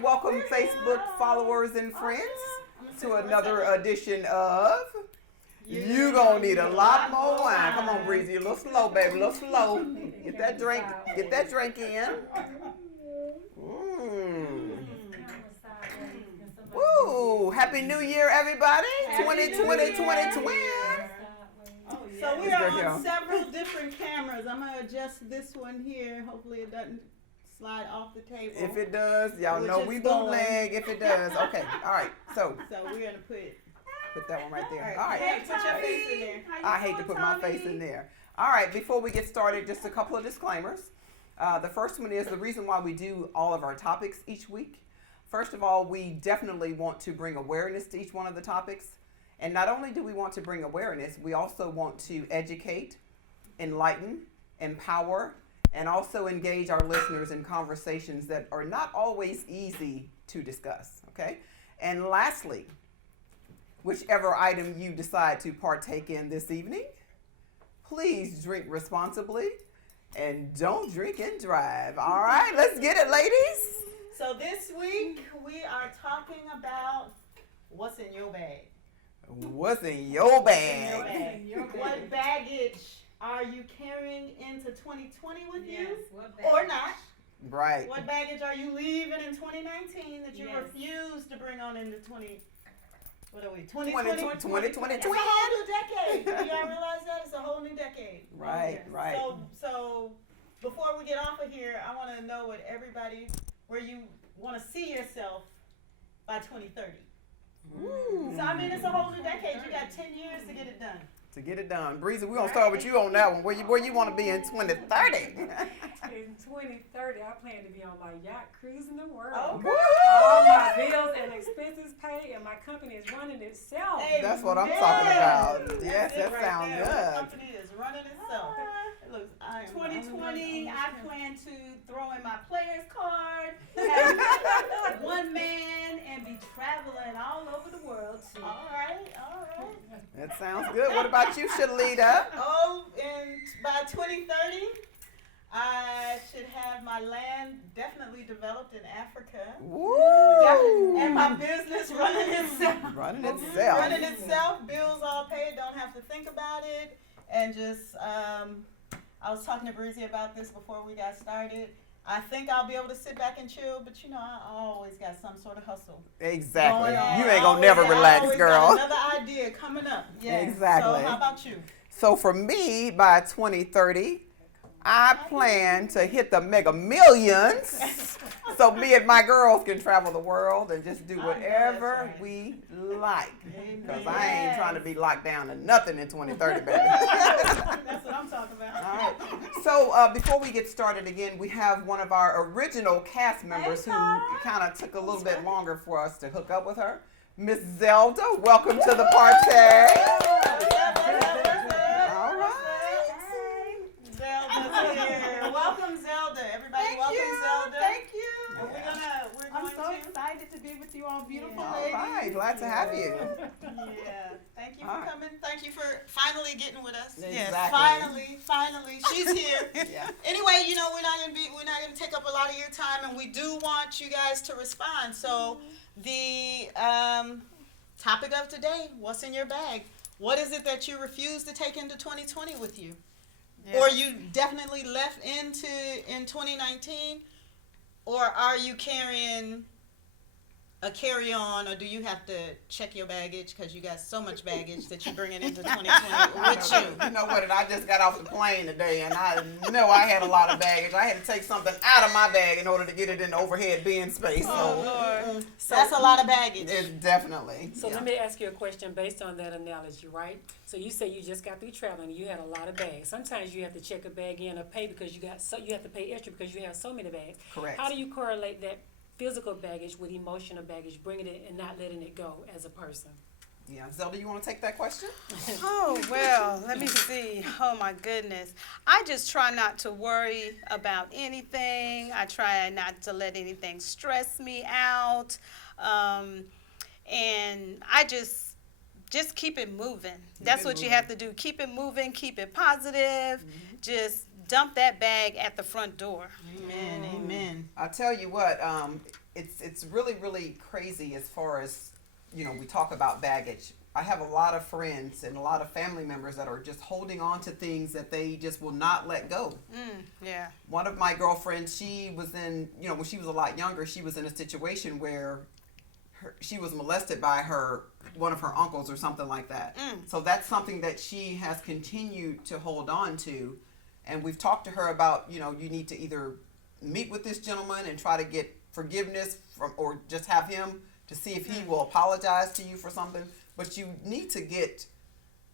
right, welcome Facebook followers and friends to another edition of You Gonna Need a Lot More Wine. Come on, Breezy, a little slow, baby, a little slow. Get that drink in. Woo! Happy New Year, everybody! 2020, 2020. So we are on several different cameras. I'm gonna adjust this one here. Hopefully it doesn't slide off the table. If it does, y'all know we bootleg. If it does, okay. All right. So we're gonna put that one right there. All right. Hey, put your face in there. I hate to put my face in there. All right. Before we get started, just a couple of disclaimers. The first one is the reason why we do all of our topics each week. First of all, we definitely want to bring awareness to each one of the topics. And not only do we want to bring awareness, we also want to educate, enlighten, empower, and also engage our listeners in conversations that are not always easy to discuss, okay? And lastly, whichever item you decide to partake in this evening, please drink responsibly and don't drink and drive. All right, let's get it, ladies. So this week we are talking about what's in your bag. What's in your bag? What baggage are you carrying into 2020 with you Yes, or not? Right. What baggage are you leaving in 2019 that you refuse to bring on into 2020? 2020. It's a whole new decade. Do y'all realize that? It's a whole new decade. Right, right. So before we get off of here, I want to know where you want to see yourself by 2030. Ooh. So, I mean, it's a whole new decade. You got 10 years to get it done. Breezy, we're going to start with you on that one. Where you want to be in 2030? In 2030, I plan to be on my yacht cruising the world. Okay. All my bills and expenses paid, and my company is running itself. Hey, That's what I'm talking about. Yes, That's that it sounds right there. good. The company is running itself. It looks, 2020, I plan to throw in my player's card, have one man, and be traveling all over the world too. All right. That sounds good. What about you, Shalita? And by 2030, I should have my land definitely developed in Africa. Woo! And my business running itself. Running itself. Running itself, bills all paid, don't have to think about it. And just, I was talking to Breezy about this before we got started. I think I'll be able to sit back and chill, but I always got some sort of hustle. Exactly. You ain't gonna never relax, girl. Got another idea coming up. Yeah. Exactly. So how about you? So for me, by 2030, I plan to hit the mega millions. So me and my girls can travel the world and just do whatever we like. Because I ain't trying to be locked down to nothing in 2030, baby. That's what I'm talking about. All right. So before we get started again, we have one of our original cast members who kind of took a little bit longer for us to hook up with her. Miss Zelda, welcome to the party. All right. Zelda's here. Welcome, Zelda. Everybody, welcome, Zelda. Thank you. We're I'm so going excited to be with you all beautiful All ladies. right, glad to have you. Yeah. Thank you for All right. coming. Thank you for finally getting with us. Exactly. Yes, finally. She's here. Yeah. Anyway, we're not gonna take up a lot of your time, and we do want you guys to respond. So the topic of today, what's in your bag? What is it that you refuse to take into 2020 with you? Or you definitely left in 2019? Or are you carrying a carry-on, or do you have to check your baggage because you got so much baggage that you're bringing into 2020 with you? You know what? I just got off the plane today, and I know I had a lot of baggage. I had to take something out of my bag in order to get it in the overhead bin space. Lord. So that's a lot of baggage. It's definitely. So let me ask you a question based on that analogy, right? So you say you just got through traveling and you had a lot of bags. Sometimes you have to check a bag in or pay because you have to pay extra because you have so many bags. Correct. How do you correlate that physical baggage with emotional baggage, bringing it and not letting it go as a person? Yeah, Zelda, you want to take that question? Oh, well, let me see. Oh, my goodness. I just try not to worry about anything. I try not to let anything stress me out. And I just keep it moving. That's what you have to do. Keep it moving, keep it positive. Just dump that bag at the front door. Amen. I tell you what, it's really, really crazy as far as, we talk about baggage. I have a lot of friends and a lot of family members that are just holding on to things that they just will not let go. Yeah. One of my girlfriends, she was in, when she was a lot younger, she was in a situation where she was molested by one of her uncles or something like that. So that's something that she has continued to hold on to. And we've talked to her about, you need to either meet with this gentleman and try to get forgiveness or just have him to see if he will apologize to you for something. But you need to get,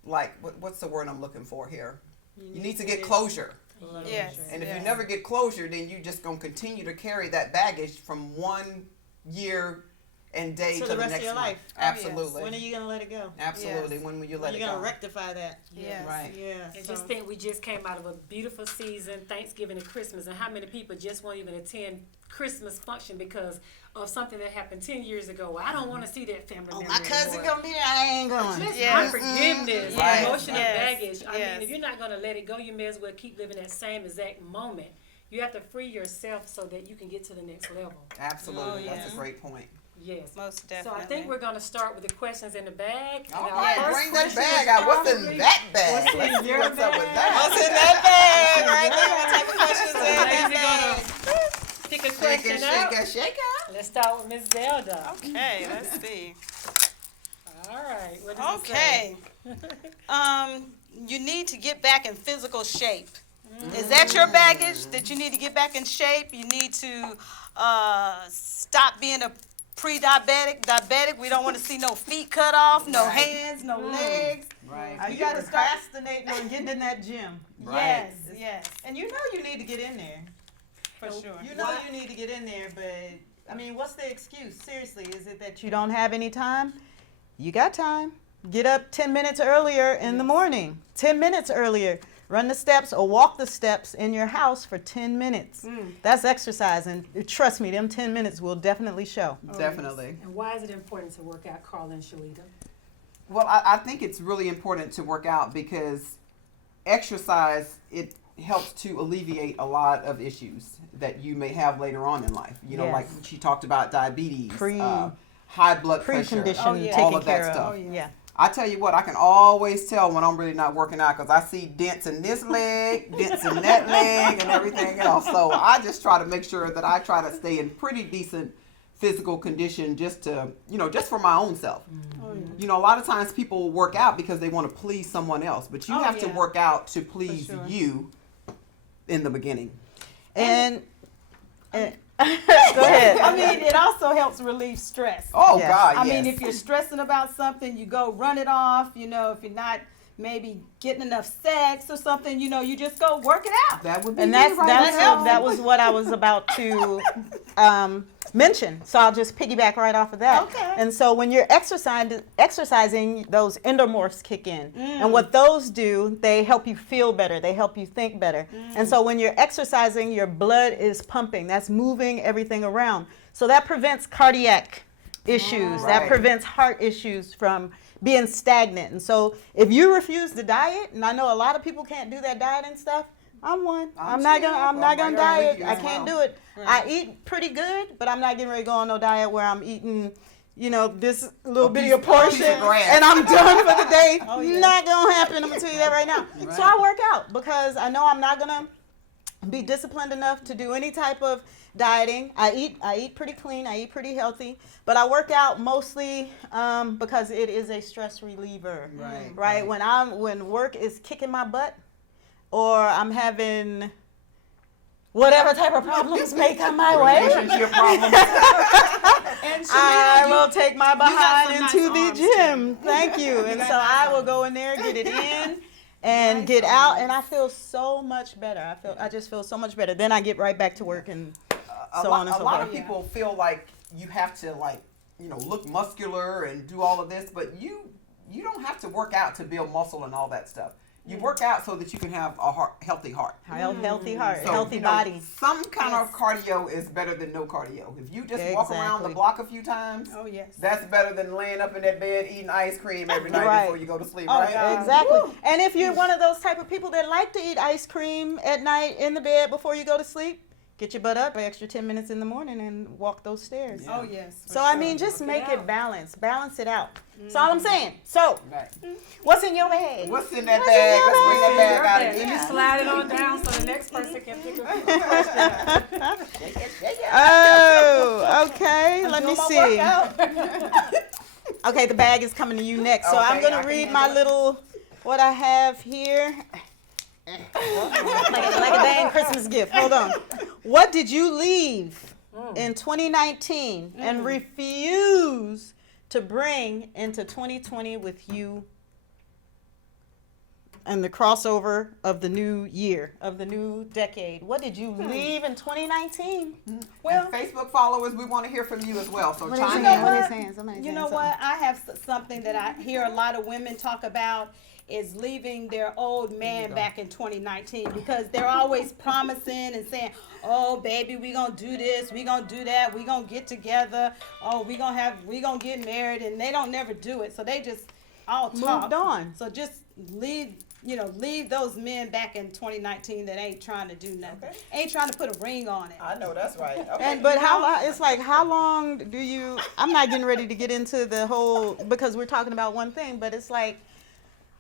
what's the word I'm looking for here? You need to get closure. Yes. And if you never get closure, then you're just going to continue to carry that baggage from one year and day to the rest next of your one. life. Absolutely. When are you gonna let it go? Absolutely. Yes. When will you let When it are you go? gonna rectify that? Yes. Right. Yeah. And so- just think, we just came out of a beautiful season, Thanksgiving and Christmas, and how many people just won't even attend Christmas function because of something that happened 10 years ago? Well, I don't want to see that family member my cousin anymore. gonna be there. I ain't going. Just Yes. unforgiveness, Right. emotional Yes. baggage. I Yes. mean, if you're not going to let it go, you may as well keep living that same exact moment. You have to free yourself so that you can get to the next level. Absolutely. Oh, That's yes. a great point. Yes. Most So definitely. I think we're going to start with the questions in the bag. All And our right, first bring that question bag is out. What's in probably- that bag? What's in Let's see your what's up with bag? that. What's in that bag right there? What type of questions So in that ladies bag? are gonna pick a Shake question it, out. shake it, shake it. Let's start with Miss Zelda. Okay, let's see. All right. What does it say? Okay. You need to get back in physical shape. Is that your baggage that you need to get back in shape? You need to stop being a diabetic. We don't want to see no feet cut off, no Right. hands, no legs. Right. You gotta procrastinating on getting in that gym. Right. Yes, And you know you need to get in there. for sure. You know you need to get in there, but I mean, what's the excuse? Seriously, is it that you don't have any time? You got time. Get up 10 minutes earlier in the morning. 10 minutes earlier. Run the steps or walk the steps in your house for 10 minutes. That's exercise, and trust me, them 10 minutes will definitely show. Definitely. And why is it important to work out, Carla and Shalita? Well, I think it's really important to work out because exercise, it helps to alleviate a lot of issues that you may have later on in life. Yes. Like she talked about diabetes, Pre- high blood pressure, Precondition Oh, yeah. all taken of that care stuff. of. Yeah. I tell you what, I can always tell when I'm really not working out because I see dents in this leg, dents in that leg, and everything else. So I just try to make sure that I try to stay in pretty decent physical condition just to, just for my own self. A lot of times people work out because they want to please someone else, but you Oh, have to yeah. work out to please sure. you in the beginning. And go ahead. I mean, it also helps relieve stress. Oh, Yes. God, I yes. mean, if you're stressing about something, you go run it off. If you're not maybe getting enough sex or something, you just go work it out. That would be And me that's right that's now. that was what I was about to mention. So I'll just piggyback right off of that. Okay. And so when you're exercising, those endomorphs kick in, and what those do, they help you feel better. They help you think better. And so when you're exercising, your blood is pumping. That's moving everything around. So that prevents cardiac issues. That Right. prevents heart issues from being stagnant. And so if you refuse to diet, and I know a lot of people can't do that dieting stuff, I'm one. I'm not gonna I'm diet. right there with you I as can't well. do it. I eat pretty good, but I'm not getting ready to go on no diet where I'm eating, this little bitty a piece portion of grass. and I'm done for the day. yeah. Not gonna happen. I'm gonna tell you that right now. So I work out because I know I'm not gonna be disciplined enough to do any type of dieting. I eat pretty clean. I eat pretty healthy, but I work out mostly because it is a stress reliever. Right. When work is kicking my butt, or I'm having whatever type of problems may come my way, Relationship problems. I will take my behind some nice into the arms, gym. Thank you. And so I will go in there, get it in, and get out, and I feel so much better. I just feel so much better. Then I get right back to work and so on and so a lot forth. of people feel like you have to look muscular and do all of this, but you don't have to work out to build muscle and all that stuff. You work out so that you can have a healthy heart. Healthy heart, So, healthy body. Some kind of cardio is better than no cardio. If you just walk around the Exactly. block a few times, Oh, yes. that's better than laying up in that bed eating ice cream every night Right. before you go to sleep, Oh, right? exactly. And if you're one of those type of people that like to eat ice cream at night in the bed before you go to sleep, Get your butt up an extra 10 minutes in the morning and walk those stairs. Yeah. Oh yes. for So I sure. mean, just Work it make it out. balanced. Balance it out. That's all I'm saying. So, Right. what's in your bag? What's in that What's in bag? your Let's bring that Your bag out bag. Let me again. slide it on down so the next person can pick up the question. Oh, okay. Let Doing me my see. workout. Okay, the bag is coming to you next. So I'm Okay, I gonna can read handle my it. little what I have here. like a dang Christmas gift. Hold on. What did you leave in 2019 and refuse to bring into 2020 with you? And the crossover of the new year, of the new decade. What did you leave in 2019? Well, And Facebook followers, we want to hear from you as well. So What chime is in. it? What is saying? Somebody's you saying know something. what? I have something that I hear a lot of women talk about is leaving their old man back in 2019 because they're always promising and saying, "Oh, baby, we gonna do this, we gonna do that, we gonna get together, oh, we gonna get married," and they don't never do it. So they just all talk. Moved on. So just leave those men back in 2019 that ain't trying to do nothing, Okay. ain't trying to put a ring on it. I know that's right. Okay. And but how long? It's like how long do you? I'm not getting ready to get into the whole because we're talking about one thing, but it's like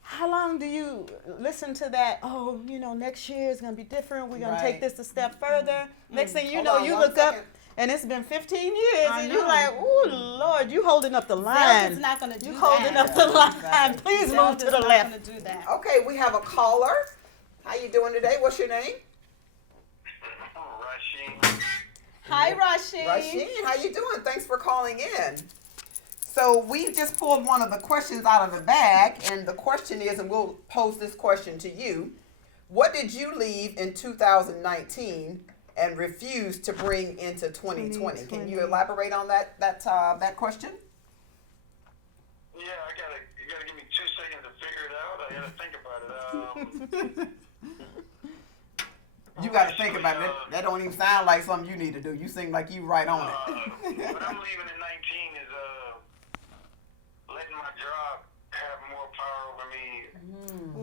how long do you listen to that? Oh, next year is gonna be different. We're gonna take Right. this a step further. Next thing you Hold know, on you one look up second. and it's been 15 years, I and you're know. like, "Ooh, Lord, you holding up the Zelda's line. not gonna do You that. holding up the line. Please move Zelda's to the not left." gonna do that. Okay, we have a caller. How you doing today? What's your name? Rasheen. Hi, Rasheen. Rasheen, how you doing? Thanks for calling in. So we just pulled one of the questions out of the bag, and the question is, and we'll pose this question to you: what did you leave in 2019 and refuse to bring into 2020? Can you elaborate on that question? Yeah, you gotta give me 2 seconds to figure it out. I gotta think about it. You got to think about it. That don't even sound like something you need to do. You seem like you right on it. What I'm leaving in 19 is letting my job have more power over me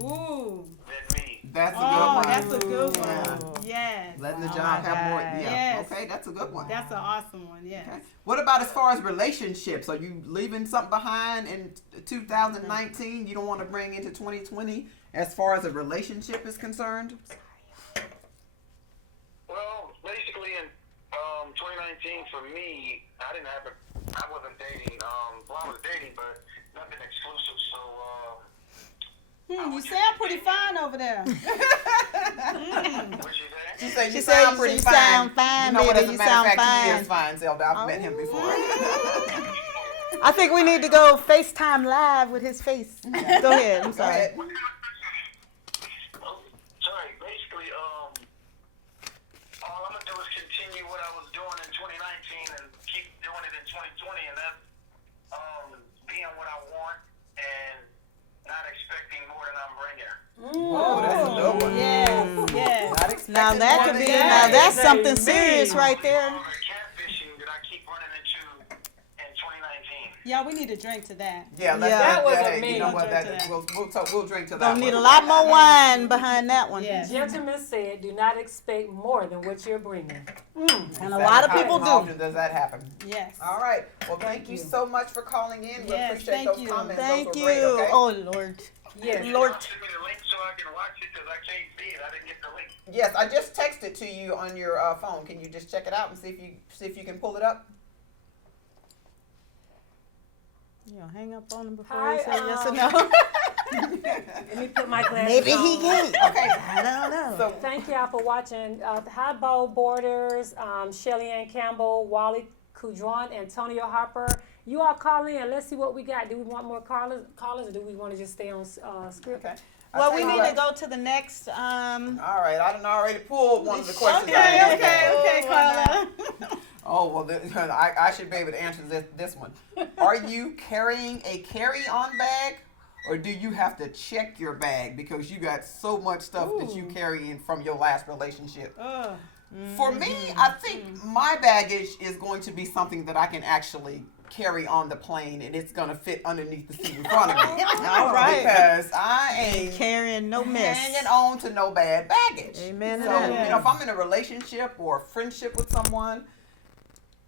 Ooh. than me. That's a good Oh, one. that's a good Yeah. one. Yes. Letting the Oh job my have more. God. Yeah. Yes. Okay, that's a good one. That's an awesome one. Yes. Okay. What about as far as relationships? Are you leaving something behind in 2019 you don't want to bring into 2020 as far as a relationship is concerned? Well, basically in 2019 for me, I wasn't dating. Well, I was dating, but nothing exclusive. So. You sound pretty fine over there. What you say? She said She you said sound you pretty sound fine. fine, You know what? baby, As a you matter sound of fact, he fine. is fine, Zelda. I've met him before. I think we need to go FaceTime live with his face. Go ahead. I'm Go sorry. ahead. Sorry, basically, all I'm gonna do is continue what I was doing in 2019 and keep doing it in 2020, and that's being what I want and not expecting more than I'm bringing her. Oh, that's a good one. Yes. Yes. Not expecting Now that more could than be. that. Now that's Say something me. serious right there. All the catfishing that I keep running into in 2019. Yeah, we need a drink to that. Yeah, let's Yeah. That was hey, amazing. you know what? We'll drink to That, that. we'll drink to that. Gonna one. need a lot more wine behind that one. Yes. Gentlemen said, do not expect more than what you're bringing. And a lot of people How do. often does that happen? Yes. All right. Well, thank you so much for calling in. We Yes, appreciate thank those you. comments. Thank those you. were great, okay? Oh Lord. Yes. Lord. Send me the link so I can watch it because I can't see it. I didn't get the link. Yes, I just texted to you on your phone. Can you just check it out and see if you can pull it up? You gonna hang up on him before Hi, he say yes or no? Let me put my glasses Maybe he on. can't. Okay. I don't know. So Thank y'all for watching. Hi, Bo Borders, Shelly Ann Campbell, Wally Coudron, Antonio Harper. You all call in. Let's see what we got. Do we want more callers, or do we want to just stay on script? okay. Well, I'll we tell you need to what. go to the next. All right, I done already pulled one of the questions. Okay, out of okay, the bag. Carla. Oh well, I should be able to answer this one. Are you carrying a carry-on bag, or do you have to check your bag because you got so much stuff that you carry in from your last relationship? For me, I think my baggage is going to be something that I can actually carry on the plane and it's gonna fit underneath the seat in front of me. All right. Because I ain't Carrying no mess. hanging on to no bad baggage. Amen to So, that. if I'm in a relationship or a friendship with someone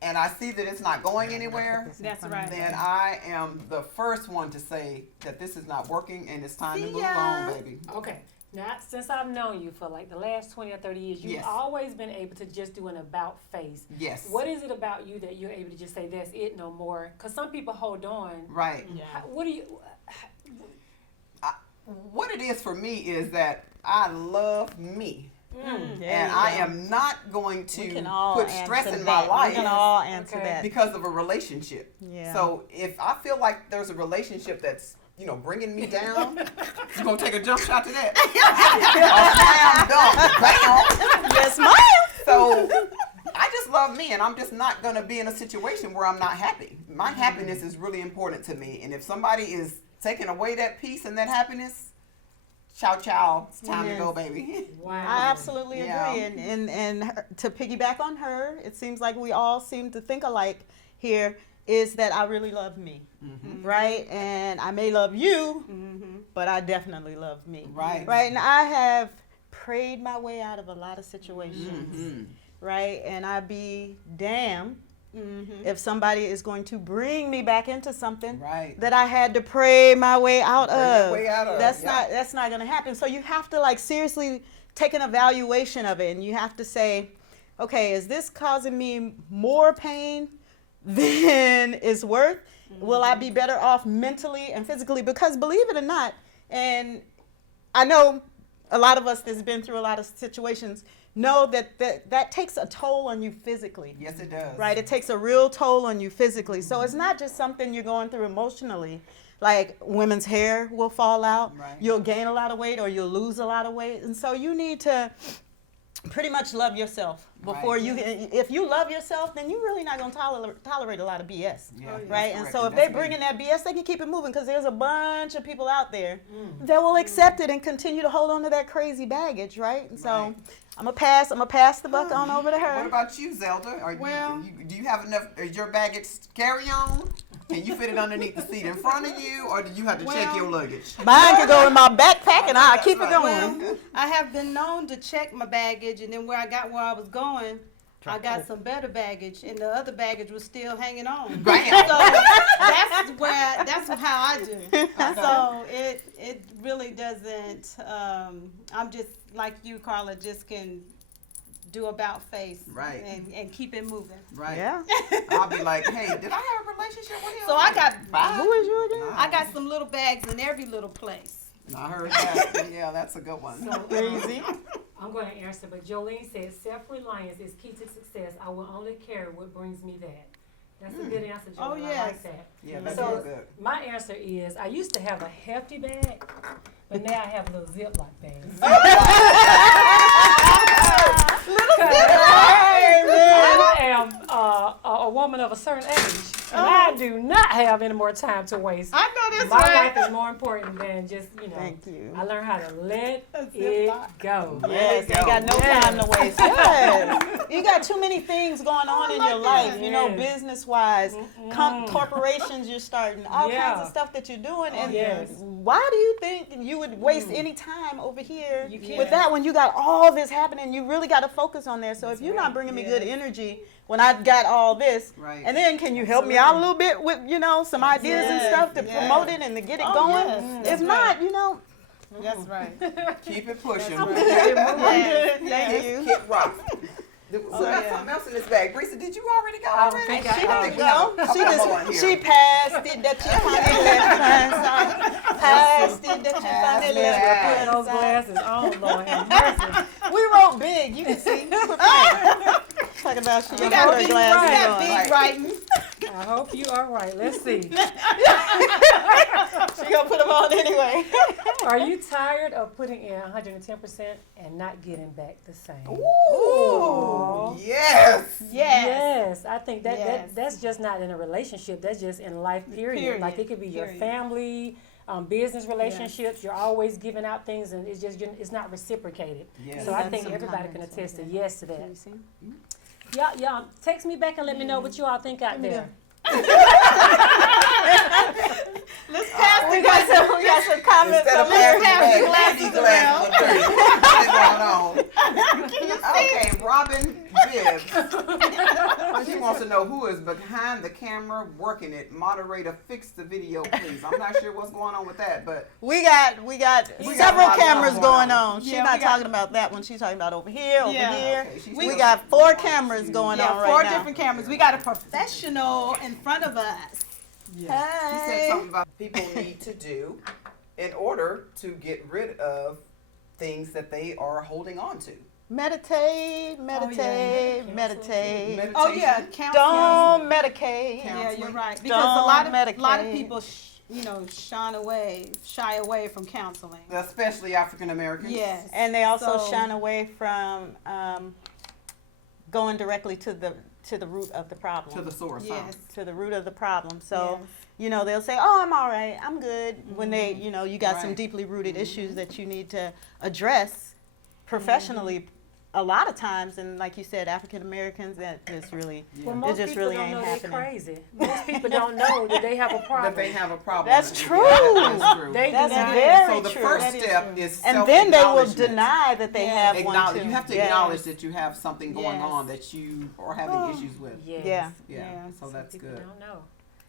and I see that it's not going anywhere, That's right. then I am the first one to say that this is not working and it's time to move ya. on, baby. Okay. Now, since I've known you for like the last 20 or 30 years, you've Yes. always been able to just do an about face. Yes. What is it about you that you're able to just say that's it, no more? Because some people hold on. Right. What do you? What it is for me is that I love me. There And you I go. am not going We to can all put stress answer in that. my life We can all answer Okay. that. because of a relationship. Yeah. So if I feel like there's a relationship that's, bringing me down, you gonna take a jump shot to that? Bam, dunk, bam. Yes, ma'am. So I just love me, and I'm just not gonna be in a situation where I'm not happy. My happiness is really important to me, and if somebody is taking away that peace and that happiness, ciao, ciao, it's time to go, baby. Wow. I absolutely Yeah. agree. And to piggyback on her, it seems like we all seem to think alike here, is that I really love me, right? And I may love you, but I definitely love me. Right. Right. And I have prayed my way out of a lot of situations, right? And I'd be damned if somebody is going to bring me back into something Right. that I had to pray my way out Pray your of. way out of, That's yeah. not going to happen. So you have to like seriously take an evaluation of it, and you have to say, okay, is this causing me more pain than it's worth? Will I be better off mentally and physically? Because believe it or not, and I know a lot of us that's been through a lot of situations know that takes a toll on you physically. Yes, it does. Right, it takes a real toll on you physically. So it's not just something you're going through emotionally. Like women's hair will fall out, Right. you'll gain a lot of weight or you'll lose a lot of weight. And so you need to pretty much love yourself before Right. if you love yourself, then you're really not going to tolerate a lot of BS. Yeah, that's Right, and correct. so if That's they bring me. in that BS, they can keep it moving because there's a bunch of people out there that will accept it and continue to hold on to that crazy baggage, right? And so Right. I'm gonna pass the buck on over to her. What about you, Zelda? Do you have enough? Is your baggage carry on? Can you fit it underneath the seat in front of you, or do you have to check your luggage? Mine could go in my backpack and I'll keep it right. going. Well, I have been known to check my baggage, and then where I was going, I got some better baggage, and the other baggage was still hanging on. Bam. So that's how I do. So it really doesn't. I'm just like you, Carla. Just can do about face, Right. and keep it moving. Right. Yeah. I'll be like, hey, did I have a relationship with him? So I got Bye. Who is you again? I got some little bags in every little place. I heard that. Yeah, that's a good one. So, Crazy. I'm going to answer, but Jolene says self-reliance is key to success. I will only carry what brings me that. That's a good answer, Jolene. Oh, I yes. like that. Yeah, that's So real good. my answer is I used to have a hefty bag, but now I have little Ziploc bags. I am a woman of a certain age, and I do not have any more time to waste. I know that's My right. life is more important than just, Thank you. I learned how to let That's it Ziploc. go. Yes, There ain't you got no go. time to waste. Yes. You got too many things going on in your life, you know, Yes. business wise, corporations you're starting, all Yeah. kinds of stuff that you're doing. And yes. why do you think you would waste any time over here You can't. with that when you got all this happening? You really got to focus on there. So if you're not bringing me good energy when I've got all this, Right. and then can you help me out a little bit with, some ideas and Yes, stuff to yes. promote it and to get it Oh, going? yes, If that's not, That's right. Keep it pushing. thank you. Kid rock. We got yeah. something else in this bag. Brisa, did you already go I don't already? think I- I think we No, have a she couple more in just here. she passed it that you finally left. Passed it that you finally Passed it. left. Put those glasses on, Lord have mercy. We wrote big. You can see. Talking about she You got got her big, glasses on. big writing. I hope you are right. Let's see. She gonna put them on anyway. Are you tired of putting in 110% and not getting back the same? Ooh, yes. Yes, I think Yes. that's just not in a relationship. That's just in life, period. Like it could be your Period. family, business relationships. You're always giving out things, and it's not reciprocated. Yes. So I That's think everybody can sometimes, attest to yes to that. see? Yeah, text me back and let me know what you all think out there. Let's pass the We got some comments. Instead of on there. passing the pass bag, the candy glasses are dirty. What's going on? Okay, Robin Bibbs. She wants to know who is behind the camera working it. Moderator, fix the video, please. I'm not sure what's going on with that, but We got got several a lot cameras going going on. on. She's Yeah, not we got- talking about that one. She's talking about over here, over Yeah. here. Okay, she's We still- got 4 cameras going on right 4 now. different cameras. We got a professional in front of us. she said something about people need to do in order to get rid of things that they are holding on to. Meditate, meditate, meditate. Meditation. Oh yeah, counseling. Don't medicate. Yeah, you're right. Because Don't a lot of medicate. people, shy away from counseling. Especially African Americans. Yes. And they also So- shun away from going directly to the root of the problem. To the source. Huh? Yes. To the root of the problem. So, Yes. they'll say, "Oh, I'm all right. I'm good." When they, you got some Right. deeply rooted issues that you need to address professionally. A lot of times, and like you said, African Americans, that just really, Well, it most just people really don't ain't know happening. they're crazy. Most people don't know that they have a problem. That they have a problem. That's Yeah, true. that's true. They do That's not. very So the true. first That is step true. is And then they will self-acknowledgement. deny that they have one too. You have to Yes. acknowledge that you have something going Yes. on that you are having issues with. Yes. Yeah. Yeah. Yeah. So that's People good. don't know.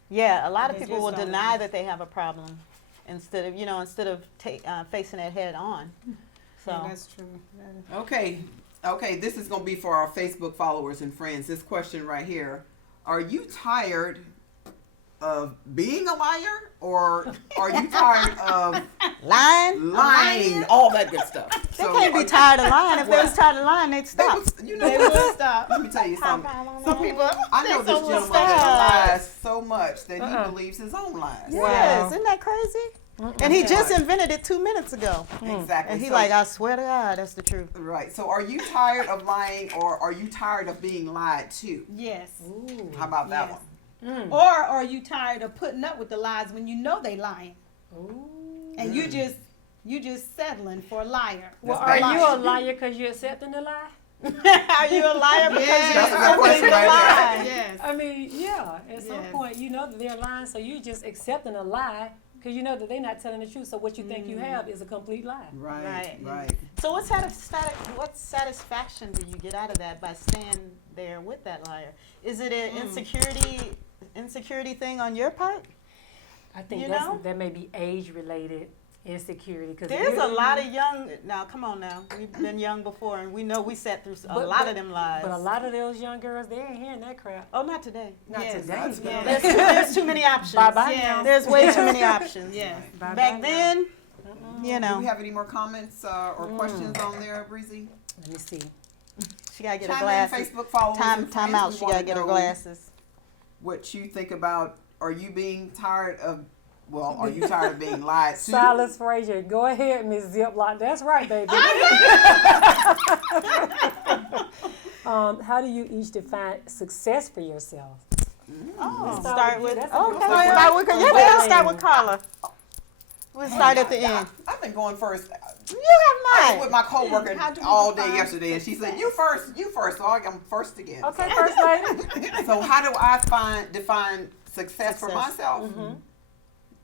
Yeah, a lot of They people just will don't deny know. that they have a problem instead of facing it head on. So Yeah, that's true. That is- Okay, this is going to be for our Facebook followers and friends. This question right here. Are you tired of being a liar, or are you tired of lying? All that good stuff. They can't be tired of lying. If they was tired of lying, they'd They stop. was, They will stop. let me tell you something. Some people. I know this so gentleman stop. that lies so much that Uh-uh. he believes his own lies. Yes, isn't that crazy? And he just invented it 2 minutes ago. Exactly. And he So- I swear to God, that's the truth. Right. So are you tired of lying, or are you tired of being lied to? Yes. Ooh. How about that Yes. one? Or are you tired of putting up with the lies when you know they lying, Ooh. and you just settling for a liar? Well, That's are bad. you a liar because you're accepting the lie? Are you a liar because Yes. you're That's a good accepting question the right lie? Yes. I mean, yeah. At some Yes. point, you know that they're lying, so you're just accepting a lie because you know that they're not telling the truth. So what you think you have is a complete lie. Right. Right. So what satisfaction do you get out of that by staying there with that liar? Is it an insecurity thing on your part? I think You that's, know? that may be age-related insecurity. Cause There's a lot of young, now come on now, we've been young before and we know we sat through a lot of them lies. But a lot of those young girls, they ain't hearing that crap. Oh, not today. Not Yes, today. that's good. Yes. There's too many options. Bye-bye Yes. now. There's way too many options. Yes. Bye-bye Back now. then, you Do know, we have any more comments or questions on there, Breezy? Let me see. she gotta get her Chime in, glasses. Facebook followers. and Time friends. out. We She wanna gotta get her know glasses. What you think about? Are you being tired of? Well, are you tired of being lied to? Silas Frazier, go ahead, Miss Ziploc. That's right, baby. How do you each define success for yourself? Oh, Start start with with. you. That's a good Okay, one. start with. Yeah, we'll start with Carla. We'll start at the Yeah, end. I've been going first. You I have was with mine. my coworker How do you all day define yesterday, and she said, "You first, you first." So I'm first again. Okay, first lady. So how do I define success for Success. myself?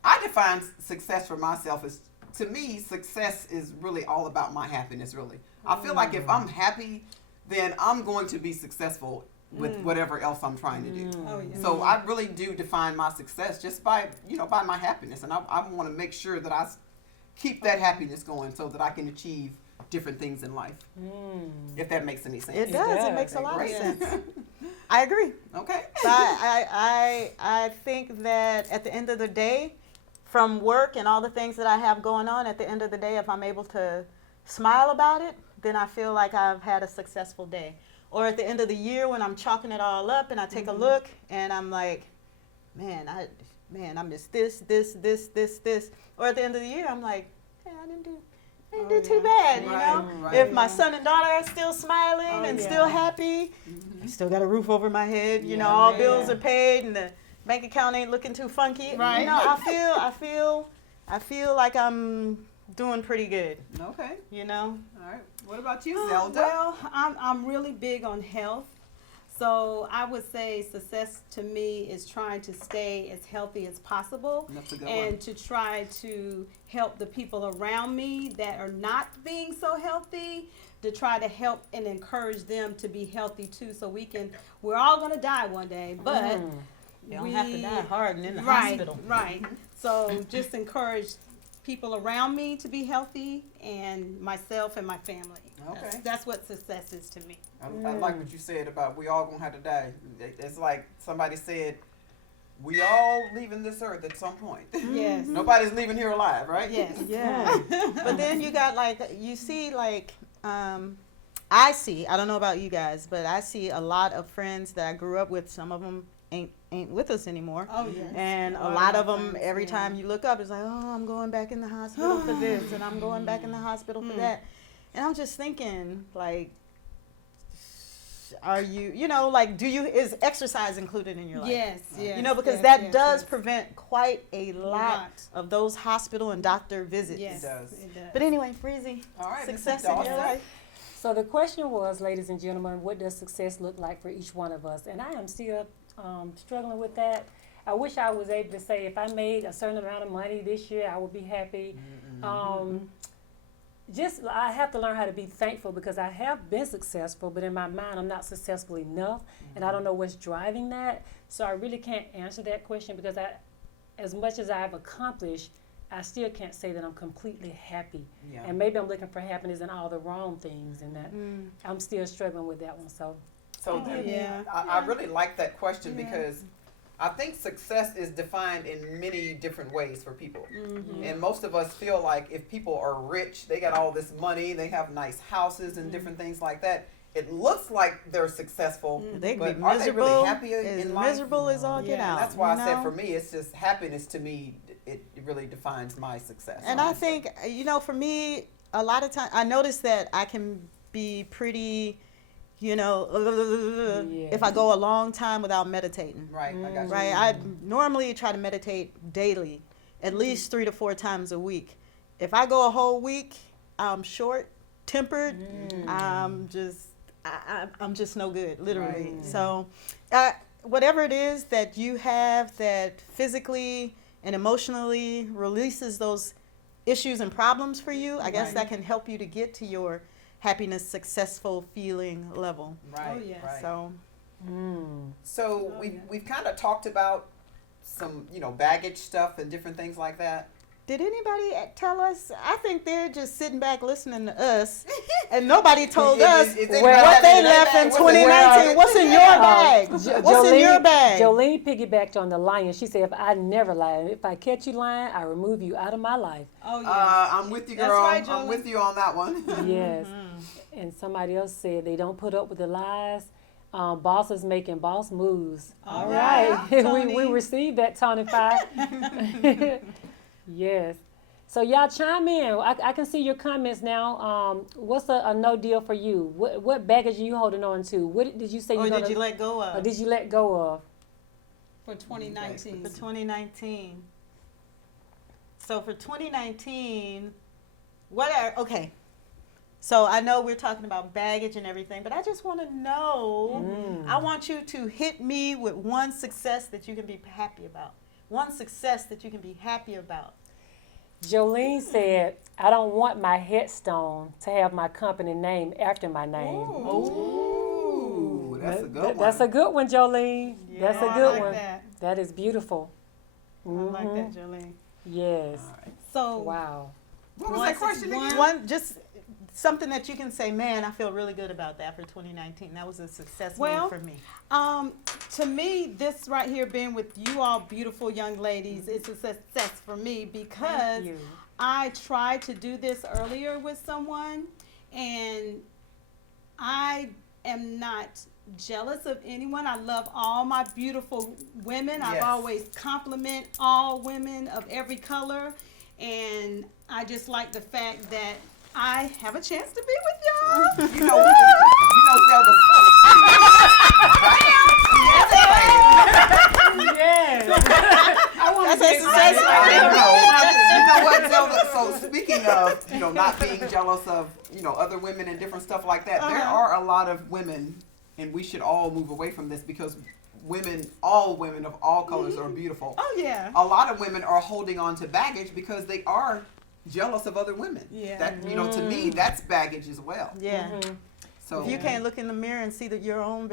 I define success for myself as, to me, success is really all about my happiness. Really, I feel like if I'm happy, then I'm going to be successful with whatever else I'm trying to do. Oh yeah. So I really do define my success just by by my happiness, and I want to make sure that I keep that happiness going so that I can achieve different things in life. If that makes any sense. It does. does. It makes a lot of Right? sense. I agree. Okay. So I think that at the end of the day, from work and all the things that I have going on, at the end of the day, if I'm able to smile about it, then I feel like I've had a successful day. Or at the end of the year when I'm chalking it all up and I take a look and I'm like, man, I missed this. Or at the end of the year, I'm like, hey, I didn't do too bad, you know? Right. If my son and daughter are still smiling and yeah. still happy, I still got a roof over my head, you know, Yeah, all yeah. bills are paid and the bank account ain't looking too funky. Right. You know, I feel like I'm doing pretty good, Okay. you know? All right. What about you, Zelda? Well, I'm really big on health. So I would say success to me is trying to stay as healthy as possible That's a good and one. to try to help the people around me that are not being so healthy, to try to help and encourage them to be healthy too, so we're all gonna die one day, but You don't have to die hard and in the right, hospital. right. So just encourage people around me to be healthy and myself and my family. Okay. That's what success is to me. I like what you said about we all gonna have to die. It's like somebody said, we all leaving this earth at some point. Yes. Nobody's leaving here alive, right? Yes. Yeah. But then you got you see I don't know about you guys, but I see a lot of friends that I grew up with. Some of them ain't with us anymore. Oh yes. And a Lot lot of of them, friends, every yeah. time you look up, it's like, oh, I'm going back in the hospital for this, and I'm going back in the hospital for that. And I'm just thinking, like, are you, is exercise included in your life? Yes, yes. Because yes, that yes, does yes. prevent quite a lot Lot. of those hospital and doctor visits. Yes, It does. it does. But anyway, Freezy, All right. success Mrs. in your Dawson. life. So the question was, ladies and gentlemen, what does success look like for each one of us? And I am still struggling with that. I wish I was able to say if I made a certain amount of money this year, I would be happy. I have to learn how to be thankful because I have been successful, but in my mind, I'm not successful enough, and I don't know what's driving that. So I really can't answer that question because as much as I've accomplished, I still can't say that I'm completely happy. Yeah. And maybe I'm looking for happiness in all the wrong things, and that I'm still struggling with that one. So So Yeah. I really like that question because I think success is defined in many different ways for people. And most of us feel like if people are rich, they got all this money, they have nice houses and different things like that. It looks like they're successful, They but could be are they miserable, really happy as in life? miserable as all get Yeah, out. That's why I said know? for me, it's just happiness to me. It really defines my success. And I honestly. think, for me, a lot of time I notice that I can be pretty, if I go a long time without meditating. Right, I got you. Right? I normally try to meditate daily, at least 3 to 4 times a week. If I go a whole week, I'm short-tempered. I'm just no good, literally. Right. So, whatever it is that you have that physically and emotionally releases those issues and problems for you, I guess Right. that can help you to get to your happiness, successful feeling level. Right, Oh, yes. right. So, We've kind of talked about some baggage stuff and different things like that. did anybody tell us? I think they're just sitting back listening to us, and nobody told us Is what anybody they having left in that? What's in 2019. your What's in your bag? What's in your bag? Jolene piggybacked on the lying. She said, "If I never lie, if I catch you lying, I remove you out of my life." Oh yeah. I'm with you, That's girl. right, I'm Jolie. with you on that one. Yes. And somebody else said they don't put up with the lies. Bosses making boss moves. All right. Tony. we received that, Tony Five. Yes. So y'all chime in. I can see your comments now. What's a no deal for you? What baggage are you holding on to? What did you say Or you're did gonna, you let go or of did you let go of? For 2019. for 2019? So for 2019, okay. So I know we're talking about baggage and everything, but I just want to know, I want you to hit me with one success that you can be happy about. One success that you can be happy about. Jolene said, "I don't want my headstone to have my company name after my name." Ooh, that's a good one. That's a good one, Jolene. That's a I good like one. that. That is beautiful. I like that, Jolene. Yes. So Wow. What was that question again? One, just something that you can say, man, I feel really good about that for 2019. That was a success Well, for me. to me, this right here, being with you all beautiful young ladies, is a success for me because you. I tried to do this earlier with someone, and I am not jealous of anyone. I love all my beautiful women. Yes. I've always compliment all women of every color, and I just like the fact that I have a chance to be with y'all. Zelda. Yes. That's a success. You know what, Zelda? So speaking of, not being jealous of, other women and different stuff like that, there are a lot of women and we should all move away from this because all women of all colors are beautiful. Oh yeah. A lot of women are holding on to baggage because they are jealous of other women. Yeah. That, to me, that's baggage as well. Yeah. So If you can't look in the mirror and see that your own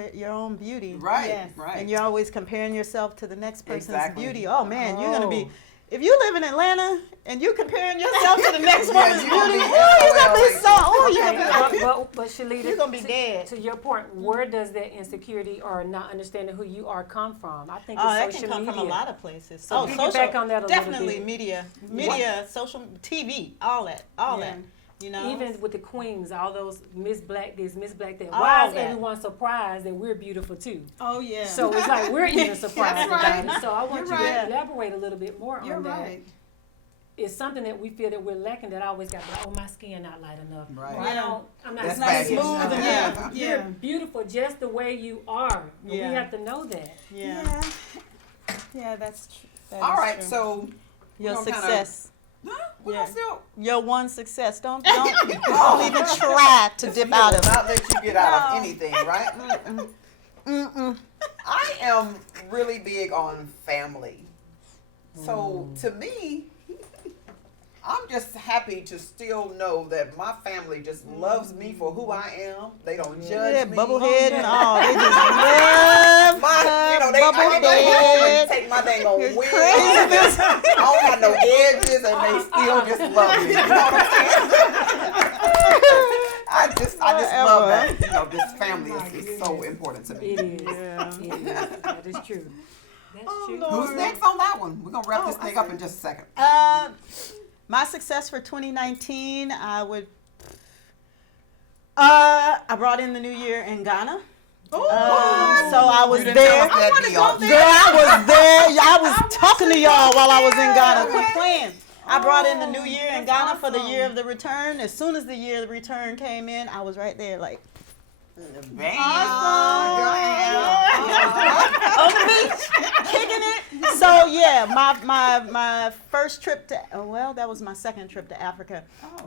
beauty, right, Yes. right. and you're always comparing yourself to the next person's Exactly. beauty, oh man, you're gonna be. If you live in Atlanta and you're comparing yourself to the next woman's you're gonna beauty, be you're gonna be SOL. so. Oh, you're Okay, gonna be. but Shalita, You're gonna be dead. To your point, where does that insecurity or not understanding who you are come from? I think Oh, it's that social can come media. from a lot of places. So piggyback on that a little definitely bit. media, social, TV, all that. You know, Even with the queens, all those Miss Black this, Miss Black that. All Why is that. everyone surprised that we're beautiful too? Oh yeah. So it's like we're even surprised That's right. about it. So I want You're you right. to elaborate a little bit more You're on that. right. It's something that we feel that we're lacking. That I always got like, oh, my skin not light enough. Right. Or I'm not That's nice baggage. enough. Smooth and Yeah. You're Yeah. beautiful just the way you are. And Yeah. we have to know that. yeah, Yeah, that's true. All right, so your we're gonna success. we're Yeah. gonna still Your one success. Don't even try to dip out of it. not let you get out of anything, right? I am really big on family. So to me, I'm just happy to still know that my family just loves me for who I am. They don't judge Yeah, me. bubblehead and all. They just love My, they I can go home and take my dang on wig off. I don't have no edges, and they still just love me. You know what I'm saying? I just love that. This family is so important to me. It is. It is. That is true. That's true. Who's next on that one? We're gonna wrap this thing up in just a second. My success for 2019, I brought in the new year in Ghana. So I was You didn't there. tell us that, Dion. Girl, I was there. I was talking to y'all while I was in Ghana. Quit playing. I brought in the new year in Ghana for the year of the return. As soon as the year of the return came in, I was right there, like Bam. on the beach, kicking it. So yeah, my first trip to that was my second trip to Africa,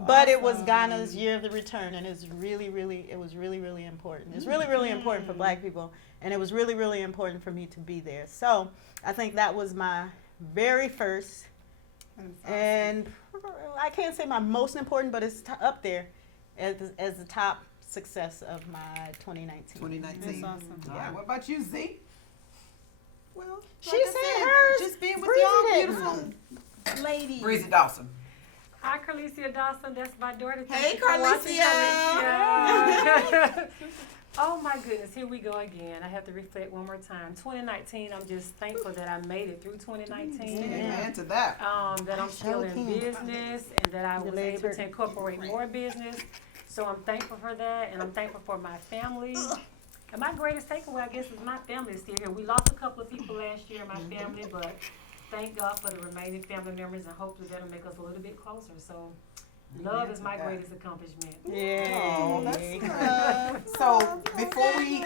but it was Ghana's year of the return, and it was really important. It's really important for Black people, and it was really important for me to be there. So I think that was my very first, and I can't say my most important, but it's up there as the top success of my 2019. 2019. That's awesome. All right, what about you, Z? Well, She like I said hers. just being with Breezy y'all didn't. beautiful ladies. Breezy Dawson. Hi, Carlicia Dawson. That's my daughter. Thank Hey, you for watching, Carlicia. Carlicia. Oh my goodness, here we go again. I have to reflect one more time. 2019, I'm just thankful that I made it through 2019. Amen to that. That I'm still sure in can. business and that I was legs able hurt. to incorporate more business. So I'm thankful for that, and I'm thankful for my family. And my greatest takeaway, I guess, is my family is still here. We lost a couple of people last year in my family, but thank God for the remaining family members, and hopefully that'll make us a little bit closer. So love is my greatest accomplishment. Yeah. So before we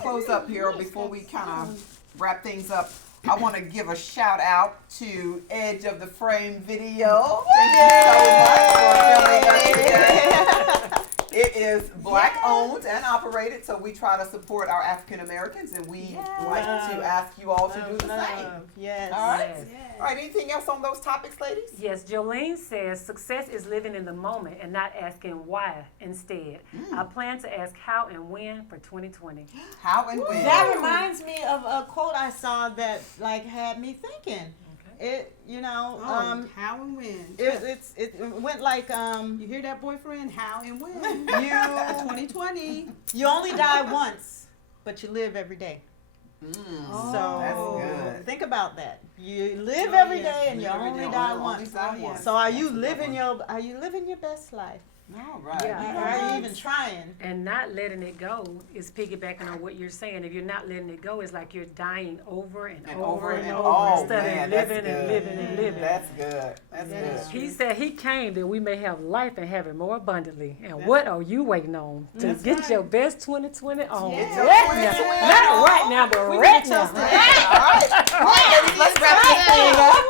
close up here, or before we kind of wrap things up, I want to give a shout out to Edge of the Frame Video. Thank you so much for filming us today. It is Black owned and operated, so we try to support our African Americans, and we like to ask you all to do the same. Yes. All right. Yes. All right. Anything else on those topics, ladies? Yes, Jolene says success is living in the moment and not asking why instead. I plan to ask how and when for 2020. How and when? That reminds me of a quote I saw that had me thinking. It how and when? it went like You hear that, boyfriend? How and when? you 2020. you only die once, but you live every day. So That's good. think about that. You live every yeah. day, and you Live every only day, die only once. die once. So are you That's a good living one. your best life? All right. Yeah. Or are you even trying? And not letting it go is piggybacking on what you're saying. If you're not letting it go, it's like you're dying over and over and over oh, instead man, of that's living and good. living and living. That's good. That's good. He said he came that we may have life and have it more abundantly. And what are you waiting on to get your best 2020 on? Yes. Right now. Not right now, but right now. All right. All right, ladies, let's wrap this thing up.